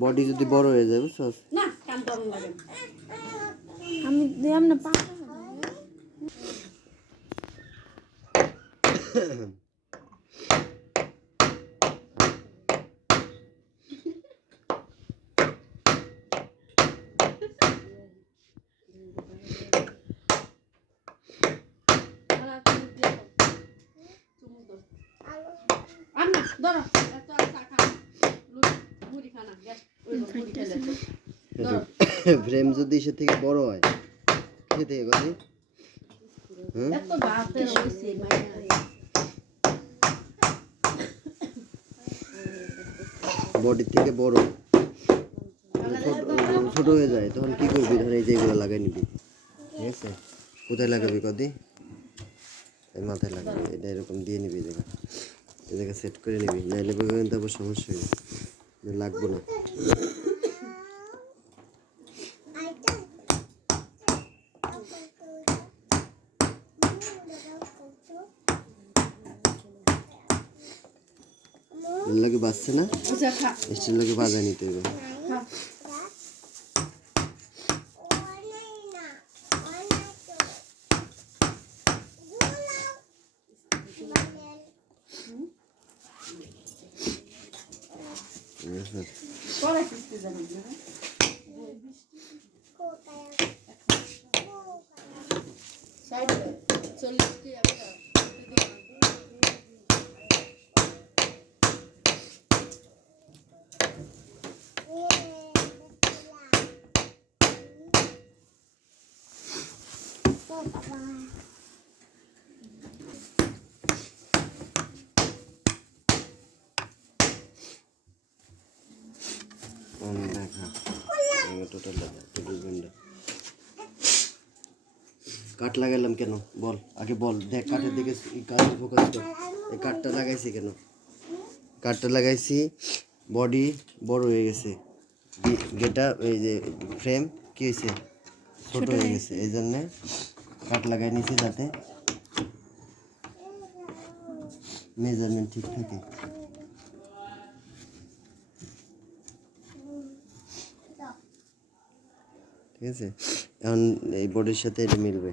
body যদি বড় হয়ে যায় বুঝছস না কাম করুন লাগে আমি দিলাম না পা আম্মা ধরো এত আটা খা মুড়ি খানা গ্যাস ওই মুড়ি খেলে ধরো ফ্রেম যদি সে থেকে বড় হয় সে থেকে কত এত গাতে হইছে মাইয়া বডি থেকে বড় ছোট হয়ে যায় তখন কি করবি ধর এই যে এগুলো লাগাই নিবি ঠিক আছে কোথায় লাগাবি কদি এই মাথায় লাগাবি এটা এরকম দিয়ে নিবি এই জায়গা সেট করে নিবি নাইলে কিন্তু আবার সমস্যা হয়ে যাবে লাগবো না লাগে বাজছে না স্টিল লাগে বাজায় নিতে হবে পরে কিস্তি জানি না সাইড 40 টি একটা কাঠ লাগাইলাম কেন বল আগে বল দেখ কাঠের দিকে কাঠে ফোকাস কর এই কাঠটা লাগাইছি কেন কাঠটা লাগাইছি বডি বড় হয়ে গেছে গেটা এই যে ফ্রেম কি হয়েছে ছোট হয়ে গেছে এই জন্যে কাঠ লাগাই নিয়েছি যাতে মেজারমেন্ট ঠিক থাকে ঠিক আছে এখন এই বডির সাথে এটা মিলবে